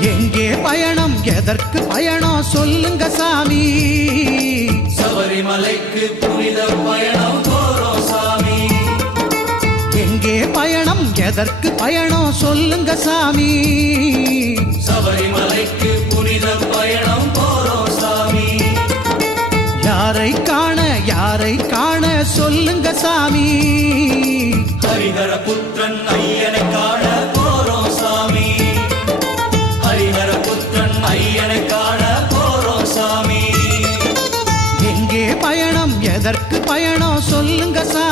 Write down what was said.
எங்கே பயணம் எதற்கு பயணம் சொல்லுங்க சாமி. சபரிமலைக்கு புனித பயணம் போறோம் சாமி. எங்கே பயணம் எதற்கு பயணம் சொல்லுங்க சாமி. சபரிமலைக்கு புனித பயணம் போறோம் சாமி. யாரை காண சொல்லுங்க சாமி. ஹரிஹர புத்திரன் ஐயனை காண போறோம் சாமி. ஹரிஹர புத்திரன் ஐயனை காண போறோம் சாமி. எங்கே பயணம் எதற்கு பயணம் சொல்லுங்க சாமி.